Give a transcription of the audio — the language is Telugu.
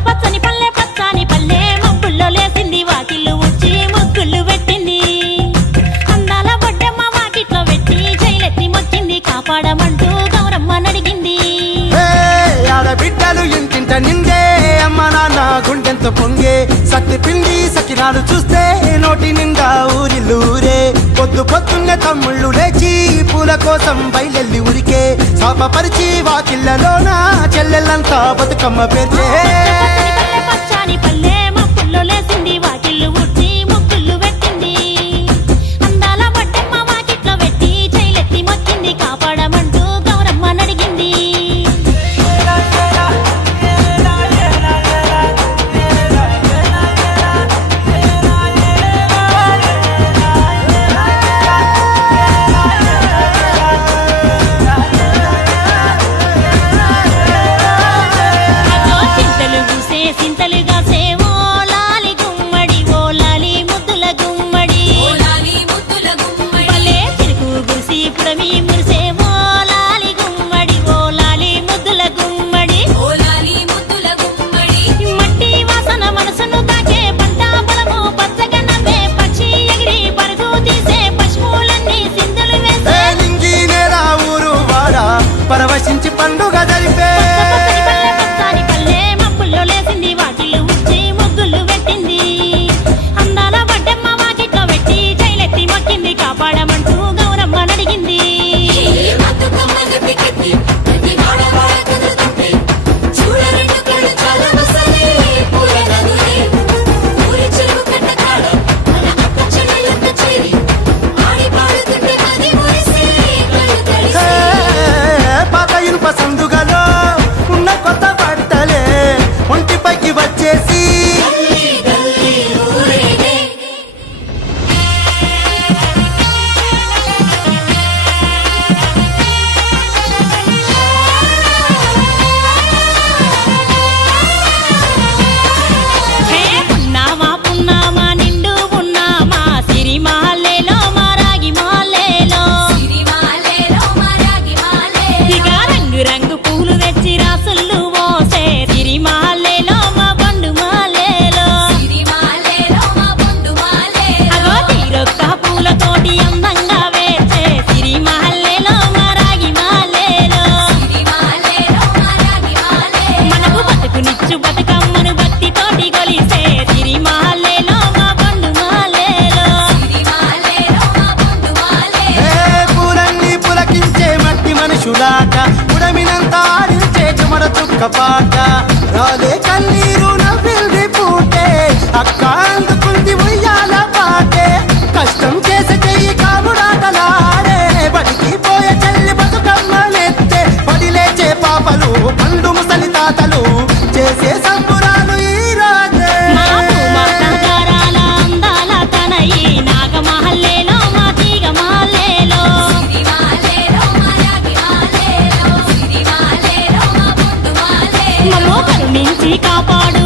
పచ్చని పల్లె పచ్చాని పల్లె మబ్బుల్లో లేసింది వాకిళ్ళు ఊడ్చి ముగ్గులు పెట్టింది అందాల బొడ్డమ్మ వాకిట్లో పెట్టి జైలెత్తి మొక్కింది కాపాడమంటూ గౌరమ్మ నడిగింది ఆడబిడ్డలు ఇంటింట నిండే అమ్మ నాన్న గుండెంత పొంగే సత్తి పిండి సకినాలు చూస్తే నోటి నిండా ఊరిల్లూరే పొద్దున్నే తమ్ముళ్ళు లేచి పూల కోసం బయలెల్లి ఉరికే శాపపరిచి వాకిళ్ళలోన చెల్లెళ్ళంతా బతుకమ్మ పేర్చే పచ్చాని పల్లె మబ్బుల్లో లేసింది వాకిళ్ళు ఊడ్చి ముగ్గులు పెట్టింది అందాల బొడ్డమ్మ వాకిట్లో పెట్టి జైలెత్తి మొక్కింది కాపాడమంటూ గౌరమ్మ నడిగింది సింతలుగా సేవో లాలి గుమ్మడి ఓ లాలి ముద్దుల గుమ్మడి భలే చిరుకు గురిసి పుడమి మురిసేవో లాలి గుమ్మడి ఓ లాలి ముద్దుల గుమ్మడి మట్టి వాసన మనసును తాకే పంట బలము పచ్చగా నవ్వే పక్షి ఎగిరి పరుగు తీసే పశువులన్నీ సింధులు వేసే నింగి నేల ఊరు వాడ పరవశించి పండుగ జరిపే లేసింది వాకిళ్ళు ఊడ్చి ముగ్గులు పెట్టింది అందాల బొడ్డమ్మ వాకిట్లో పెట్టి జైలెత్తి మొక్కింది కాపాడమంటూ గౌరమ్మ నడిగింది పాత ఇనుప సందుగలో ఉన్న కొత్త బట్టలే ఒంటిపైకి వచ్చేసి పున్నామా పున్నామా నిండు పున్నామా సిరి మాలేలో మారాగి మాలేలో ఇక రంగు రంగు పూలు తెచ్చి రాసుళ్ళు మోసే సిరి మాలేలో మా బండు మాలేలో అగో తీరొక్క పూలతోటి అందంగా వేచే సిరి మాలేలో మారాగి మాలేలో మనకు బతుకునిచ్చు బతుకమ్మను భక్తితోటి గొలిసే సిరి మాలేలో మా బండు మాలేలో పూలన్నీ పులకించే మట్టి మనుషులాట ఉడమినంత ఆడించే చెమడ చుక్క పాట రాలే కన్నీరు నవ్వింది పూటే అక్క అందుకుంది ఉయ్యాల పాటే కష్టం చేసే చెయ్యి కాముడాటలాడే బడికి పోయే చెల్లి బతుకమ్మనెత్తే పడి లేచే పాపలు పండు ముసలి తాతలు చేసే సంబురాలు ఈ రోజే మా భూమాతాగారాల అందాల తనయి నాగమహల్లేలో మా తీగ మాలేలో మమ్మో కరుణించి కాపాడు